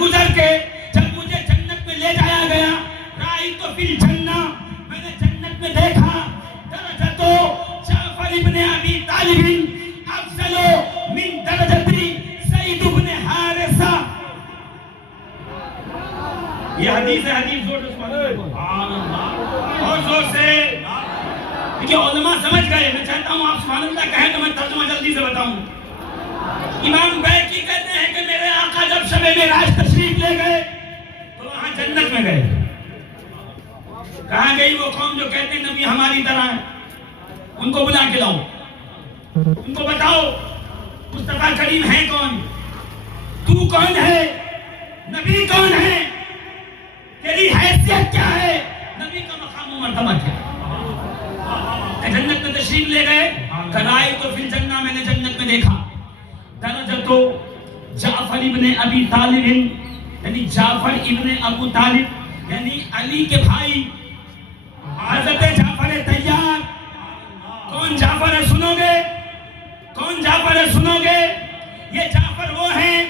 گزر کے جب مجھے جنت میں لے جایا گیا، رأیت فی الجنہ، میں نے جنت میں دیکھا درجۃ جعفر ابن ابی طالب افضل من درجۃ زید ابن حارثہ. یہ حدیث ہے، حدیث زور سے سبحان اللہ، اور زور سے. دیکھیں علماء سمجھ گئے. میں چاہتا ہوں آپ سبحان اللہ کہیں تو میں ترجمہ جلدی سے بتاؤں. امام بیہقی کہتے ہیں کہ میرے آقا جب شب معراج تشریف لے گئے تو وہاں جنت میں گئے. کہاں گئی وہ قوم جو کہتے ہیں نبی ہماری طرح ہے؟ ان کو بلا کے لاؤ، ان کو بتاؤ مصطفیٰ کریم ہے کون، تو کون ہے، نبی کون ہے، تیری حیثیت کیا ہے، نبی کا مقام و مرتبہ کیا ہے. جنت میں تشریف لے گئے. رأیت فی الجنہ، میں نے جنت میں دیکھا درجۃ جعفر ابن ابی طالب، یعنی جعفر ابن ابو طالب یعنی علی کے بھائی حضرت جعفر طیار. کون جعفر ہے سنو گے، کون جعفر ہے سنو گے. یہ جعفر وہ ہیں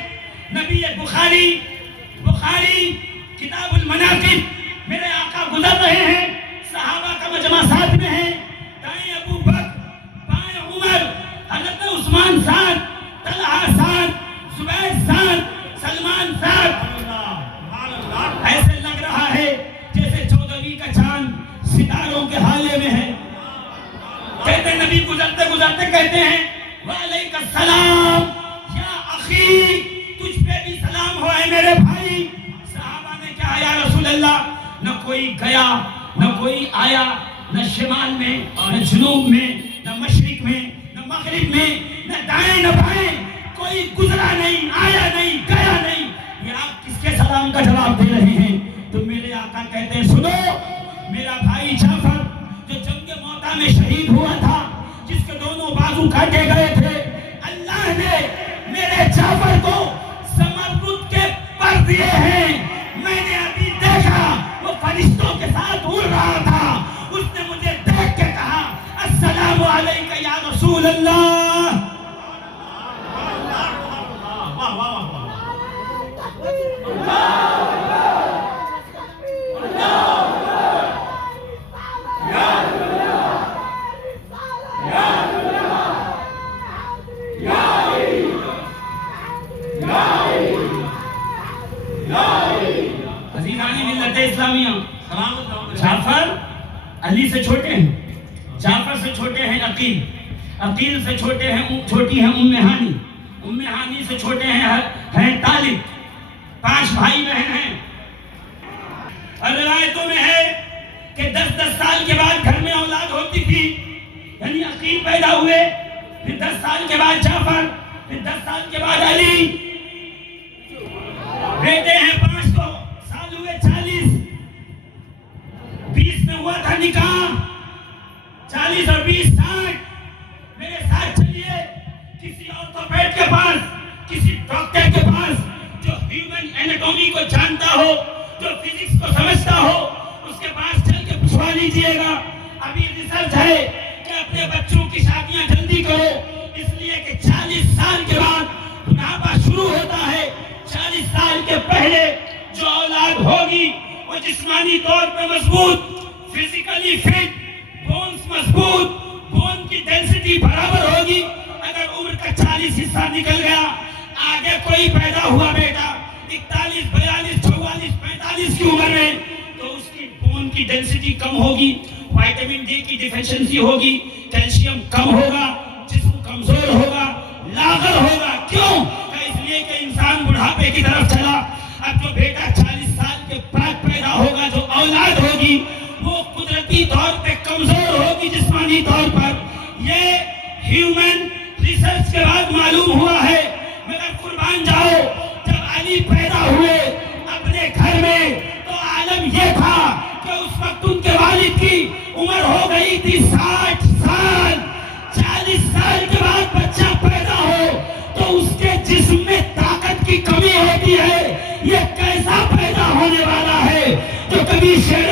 نبی بخاری کتاب المناقب، میرے آقا گزر رہے ہیں، صحابہ کا مجمع ساتھ میں ہے، دائیں ابو بکر بائیں عمر، حضرت عثمان ساتھ، طلحہ ساتھ، زبیر ساتھ، سلمان ساتھ. ایسے لگ رہا ہے جیسے 14ویں کا چاند ستاروں کے حالے میں ہے. کہتے ہیں نبی گزرتے گزرتے کہتے ہیں وعلیک السلام یا اخی، تجھ پہ بھی سلام ہو اے میرے بھائی. صحابہ نے کہا یا رسول اللہ، نہ کوئی گیا نہ کوئی آیا، نہ شمال میں نہ جنوب میں نہ مشرق میں نہ مغرب میں، نہ دائیں نہ بائیں، کوئی گزرا نہیں، آیا نہیں، گیا نہیں. یہ آپ کس کے سلام کا جواب دے رہے ہیں؟ تو میرے آقا کہتے ہیں سنو، میرا بھائی جعفر جو جنگ موتا میں شہید ہوا تھا، جس کے دونوں بازو کاٹے گئے تھے، اللہ نے میرے جعفر کو زمرد کے پر دیے ہیں. میں نے ابھی دیکھا وہ فرشتوں کے ساتھ اڑ رہا تھا. اس نے مجھے دیکھ کے کہا السلام علیکہ یا رسول اللہ. عزیزانی ملت اسلامیہ، جعفر علی سے چھوٹے ہیں، جعفر سے چھوٹے ہیں عقیل، عقیل سے چھوٹی ہیں ام ہانی، ام ہانی سے چھوٹے ہیں طالب. 5 بھائی بہن ہیں. اور روایتوں میں ہے کہ 10 سال کے بعد گھر میں اولاد ہوتی تھی، یعنی عقیل پیدا ہوئے، پھر 10 سال کے بعد جعفر، پھر 10 سال کے بعد علی. بیٹے ہیں 5 کو، سال ہوئے 40، 20 میں ہوا تھا نکاح، 40 اور 20 60. میرے ساتھ چلیے کسی آرتھوپیڈ کے پاس، کسی ڈاکٹر کے پاس جو ہیومن ایناٹومی کو جانتا ہو، جو فزکس کو سمجھتا ہو، اس کے پاس چل کے پوچھوا لیجئے گا. ابھی ریسرچ ہے کہ اپنے بچوں کی شادیاں جلدی کرو، اس لیے کہ 40 سال کے بعد بڑھاپا شروع ہوتا ہے. 40 سال کے پہلے جو اولاد ہوگی وہ جسمانی طور پہ مضبوط، فزیکلی فٹ، بونز مضبوط، بون کی ڈینسٹی برابر ہوگی. اگر عمر کا 40 حصہ نکل گیا، آگے کوئی پیدا ہوا بیٹا 41 42 44 45 کی عمر میں، تو اس کی بون کی ڈینسٹی کم ہوگی، وائٹامن ڈی کی ڈیفیشنسی ہوگی، کیلشیم کم ہوگا، جسم کمزور ہوگا، لاغر ہوگا. کیوں؟ اس لیے کہ انسان بڑھاپے کی طرف چلا. اب جو بیٹا 40 سال کے بعد پیدا ہوگا، جو اولاد ہوگی، وہ قدرتی طور پہ کمزور ہوگی جسمانی طور پر. یہ ہیومن ریسرچ کے بعد معلوم ہوا ہے. مگر قربان جاؤ، جب علی پیدا ہوئے اپنے گھر میں تو عالم یہ تھا کہ اس وقت ان کے والد کی عمر ہو گئی تھی 60 سال. 40 سال کے بعد بچہ پیدا ہو تو اس کے جسم میں طاقت کی کمی ہوتی ہے. یہ کیسا پیدا ہونے والا ہے جو کبھی شیر